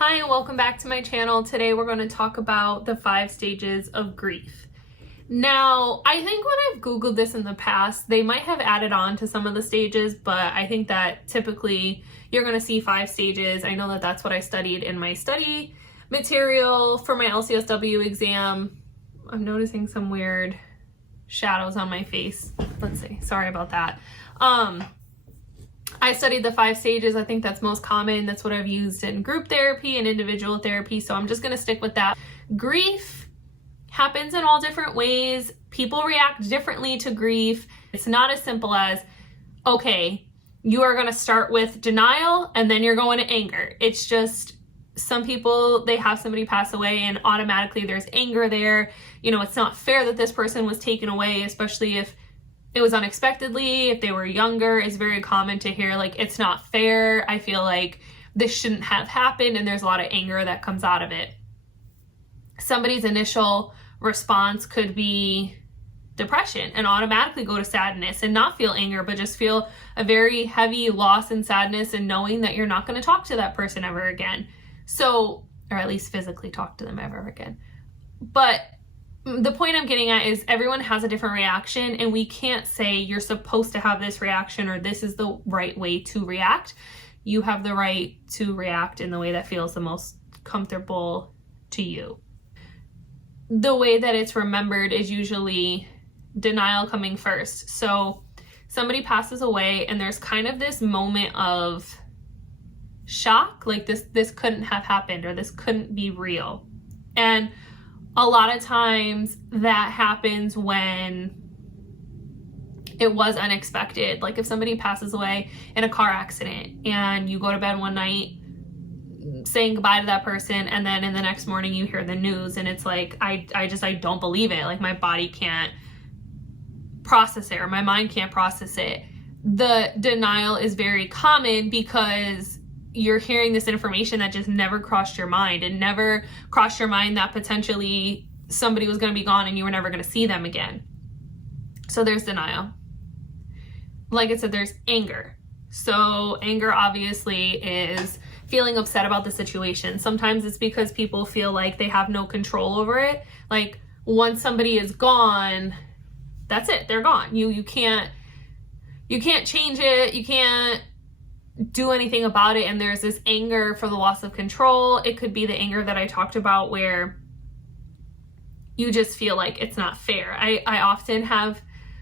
Hi and welcome back to my channel. Today we're going to talk about the 5 stages of grief. Now, I think when I've Googled this in the past, they might have added on to some of the stages, but I think that typically you're going to see 5 stages. I know that that's what I studied in my study material for my LCSW exam. I'm noticing some weird shadows on my face. Let's see. Sorry about that. I studied the 5 stages. I think that's most common. That's what I've used in group therapy and individual therapy. So I'm just going to stick with that. Grief happens in all different ways. People react differently to grief. It's not as simple as, okay, you are going to start with denial and then you're going to anger. It's just some people, they have somebody pass away and automatically there's anger there. You know, it's not fair that this person was taken away, especially if it was unexpectedly, if they were younger. It's very common to hear like, it's not fair. I feel like this shouldn't have happened, and there's a lot of anger that comes out of it. Somebody's initial response could be depression and automatically go to sadness and not feel anger, but just feel a very heavy loss and sadness and knowing that you're not going to talk to that person ever again. So, or at least physically talk to them ever again. But the point I'm getting at is everyone has a different reaction, and we can't say you're supposed to have this reaction or this is the right way to react. You have the right to react in the way that feels the most comfortable to you. The way that it's remembered is usually denial coming first. So somebody passes away and there's kind of this moment of shock, like this couldn't have happened or this couldn't be real. And a lot of times that happens when it was unexpected. Like if somebody passes away in a car accident and you go to bed one night saying goodbye to that person, and then in the next morning you hear the news and it's like, I don't believe it. Like my body can't process it or my mind can't process it. The denial is very common because you're hearing this information that just never crossed your mind. It never crossed your mind that potentially somebody was going to be gone and you were never going to see them again. So there's denial. Like I said, there's anger. So anger obviously is feeling upset about the situation. Sometimes it's because people feel like they have no control over it. Like once somebody is gone, that's it. They're gone. You can't change it. You can't do anything about it, and there's this anger for the loss of control. It could be the anger that I talked about where you just feel like it's not fair. I often have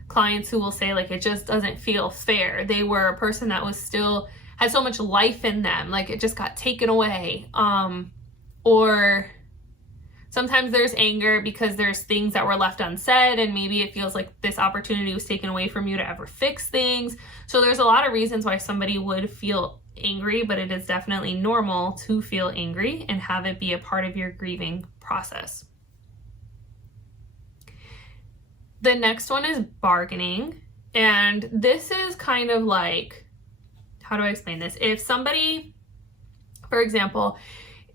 clients who will say like, it just doesn't feel fair. They were a person that was still had so much life in them, like it just got taken away. Or sometimes there's anger because there's things that were left unsaid and maybe it feels like this opportunity was taken away from you to ever fix things. So there's a lot of reasons why somebody would feel angry, but it is definitely normal to feel angry and have it be a part of your grieving process. The next one is bargaining. And this is kind of like, how do I explain this? If somebody, for example,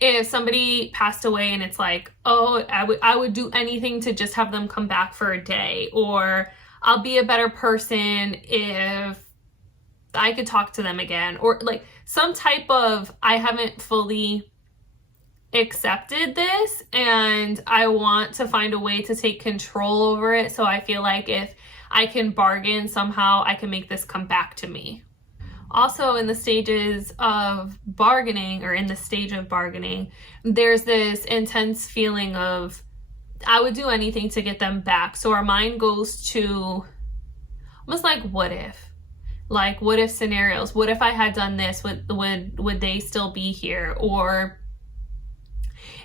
if somebody passed away and it's like, oh, I would do anything to just have them come back for a day, or I'll be a better person if I could talk to them again, or like some type of, I haven't fully accepted this and I want to find a way to take control over it. So I feel like if I can bargain somehow, I can make this come back to me. Also in the stages of bargaining, or in the stage of bargaining, there's this intense feeling of, I would do anything to get them back. So our mind goes to almost like, what if? Like, what if scenarios? What if I had done this? Would they still be here? Or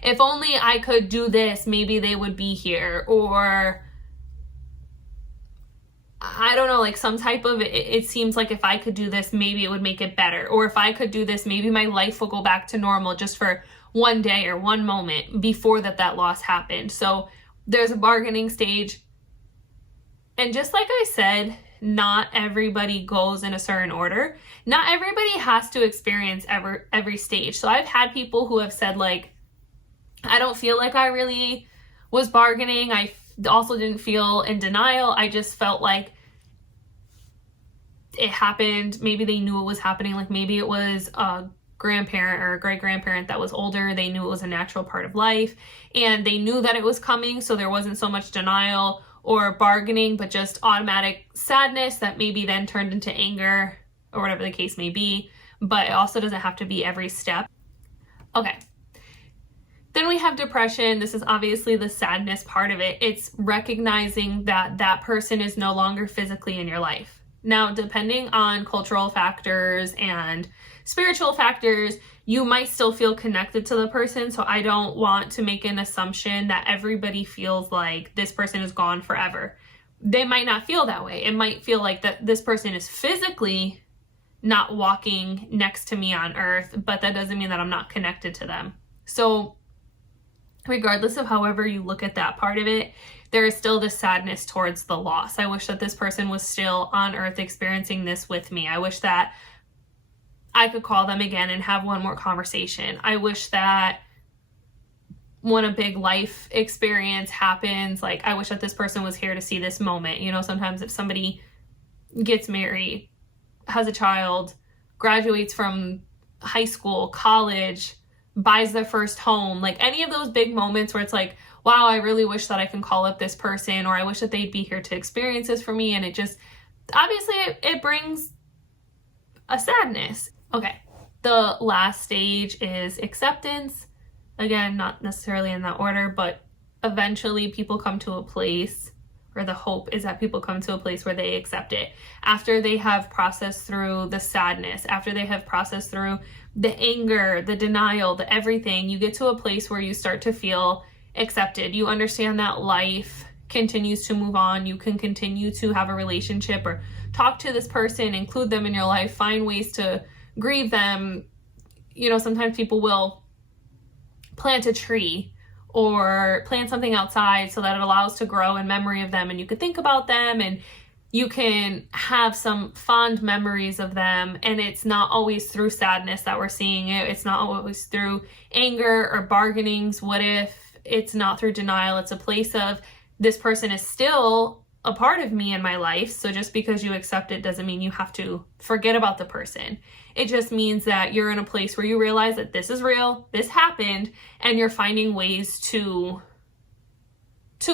if only I could do this, maybe they would be here. Or I don't know, like some type of, it seems like if I could do this, maybe it would make it better. Or if I could do this, maybe my life will go back to normal just for one day or one moment before that loss happened. So there's a bargaining stage. And just like I said, not everybody goes in a certain order. Not everybody has to experience every stage. So I've had people who have said like, I don't feel like I really was bargaining. I also didn't feel in denial. I just felt like it happened. Maybe they knew it was happening. Like maybe it was a grandparent or a great-grandparent that was older. They knew it was a natural part of life, and they knew that it was coming, so there wasn't so much denial or bargaining, but just automatic sadness that maybe then turned into anger or whatever the case may be. But it also doesn't have to be every step. Okay. Then we have depression. This is obviously the sadness part of it. It's recognizing that that person is no longer physically in your life. Now, depending on cultural factors and spiritual factors, you might still feel connected to the person. So I don't want to make an assumption that everybody feels like this person is gone forever. They might not feel that way. It might feel like that this person is physically not walking next to me on earth, but that doesn't mean that I'm not connected to them. So regardless of however you look at that part of it, there is still this sadness towards the loss. I wish that this person was still on earth experiencing this with me. I wish that I could call them again and have one more conversation. I wish that when a big life experience happens, like I wish that this person was here to see this moment. You know, sometimes if somebody gets married, has a child, graduates from high school, college, buys their first home, like any of those big moments where it's like, wow, I really wish that I can call up this person, or I wish that they'd be here to experience this for me. And it just, obviously it brings a sadness. Okay, the last stage is acceptance. Again, not necessarily in that order, but eventually people come to a place, or the hope is that people come to a place where they accept it. After they have processed through the sadness, after they have processed through the anger, the denial, the everything, you get to a place where you start to feel accepted. You understand that life continues to move on. You can continue to have a relationship or talk to this person, include them in your life, find ways to grieve them. You know, sometimes people will plant a tree or plant something outside so that it allows to grow in memory of them, and you could think about them and you can have some fond memories of them. And it's not always through sadness that we're seeing it. It's not always through anger or bargainings. What if it's not through denial? It's a place of, this person is still a part of me in my life. So just because you accept it doesn't mean you have to forget about the person. It just means that you're in a place where you realize that this is real, this happened, and you're finding ways to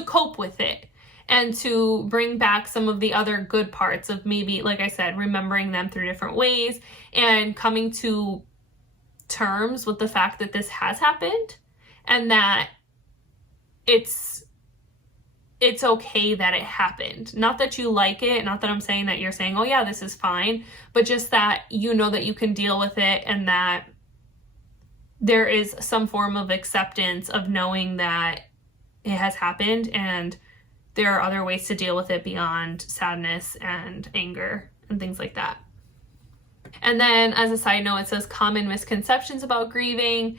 cope with it and to bring back some of the other good parts of, maybe, like I said, remembering them through different ways and coming to terms with the fact that this has happened and that it's okay that it happened. Not that you like it, not that I'm saying that you're saying, oh yeah, this is fine, but just that you know that you can deal with it, and that there is some form of acceptance of knowing that it has happened, and there are other ways to deal with it beyond sadness and anger and things like that. And then as a side note, it says common misconceptions about grieving.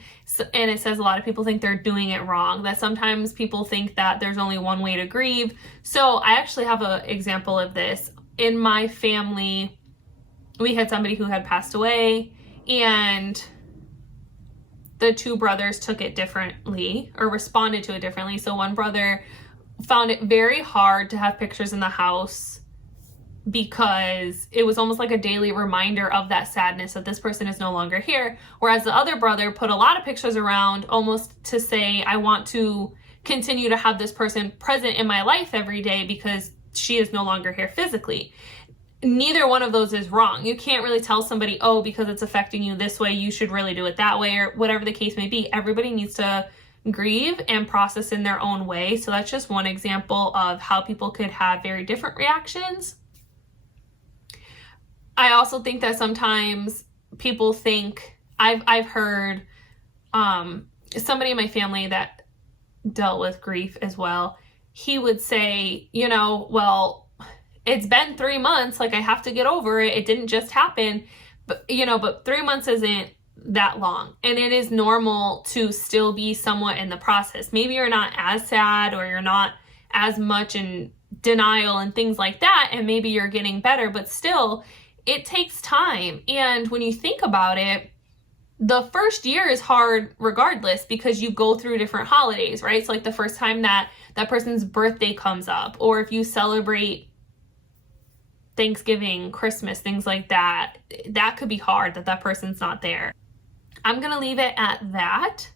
And it says a lot of people think they're doing it wrong, that sometimes people think that there's only one way to grieve. So I actually have an example of this. In my family, we had somebody who had passed away, and the two brothers took it differently or responded to it differently. So one brother found it very hard to have pictures in the house because it was almost like a daily reminder of that sadness that this person is no longer here. Whereas the other brother put a lot of pictures around almost to say, I want to continue to have this person present in my life every day because she is no longer here physically. Neither one of those is wrong. You can't really tell somebody, oh, because it's affecting you this way, you should really do it that way, or whatever the case may be. Everybody needs to grieve and process in their own way. So that's just one example of how people could have very different reactions. I also think that sometimes people think, I've heard somebody in my family that dealt with grief as well. He would say, you know, well, it's been 3 months, like I have to get over it. It didn't just happen, but 3 months isn't that long. And it is normal to still be somewhat in the process. Maybe you're not as sad, or you're not as much in denial and things like that. And maybe you're getting better, but still, it takes time. And when you think about it, the first year is hard regardless, because you go through different holidays, right? It's like the first time that person's birthday comes up, or if you celebrate Thanksgiving, Christmas, things like that, that could be hard that person's not there. I'm gonna leave it at that.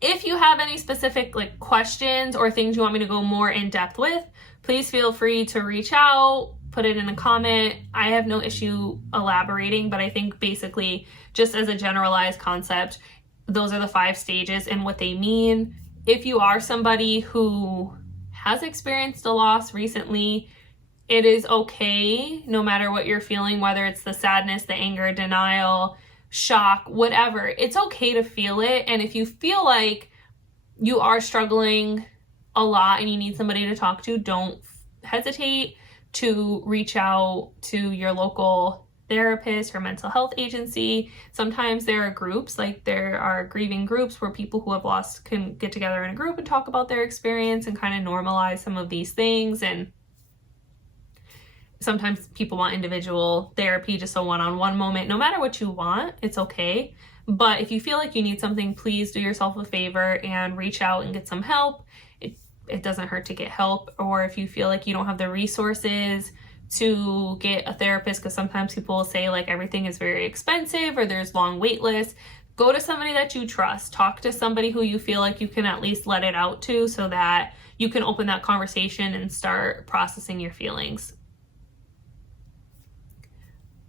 If you have any specific like questions or things you want me to go more in depth with, please feel free to reach out, put it in a comment. I have no issue elaborating, but I think basically just as a generalized concept, those are the 5 stages and what they mean. If you are somebody who has experienced a loss recently, it is okay no matter what you're feeling, whether it's the sadness, the anger, denial, shock, whatever. It's okay to feel it. And if you feel like you are struggling a lot and you need somebody to talk to, don't hesitate to reach out to your local therapist or mental health agency. Sometimes there are groups, like there are grieving groups where people who have lost can get together in a group and talk about their experience and kind of normalize some of these things. And sometimes people want individual therapy, just a one-on-one moment. No matter what you want, it's okay. But if you feel like you need something, please do yourself a favor and reach out and get some help. It doesn't hurt to get help. Or if you feel like you don't have the resources to get a therapist, because sometimes people will say like everything is very expensive or there's long wait lists, go to somebody that you trust. Talk to somebody who you feel like you can at least let it out to, so that you can open that conversation and start processing your feelings.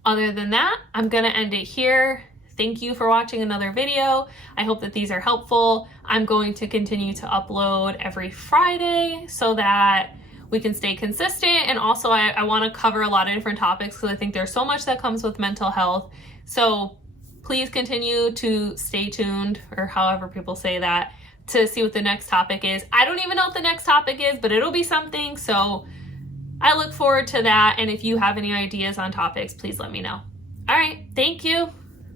Other than that, I'm gonna end it here. Thank you for watching another video. I hope that these are helpful. I'm going to continue to upload every Friday so that we can stay consistent. And also I want to cover a lot of different topics because I think there's so much that comes with mental health. So please continue to stay tuned, or however people say that, to see what the next topic is. I don't even know what the next topic is, but it'll be something. So I look forward to that. And if you have any ideas on topics, please let me know. All right. Thank you.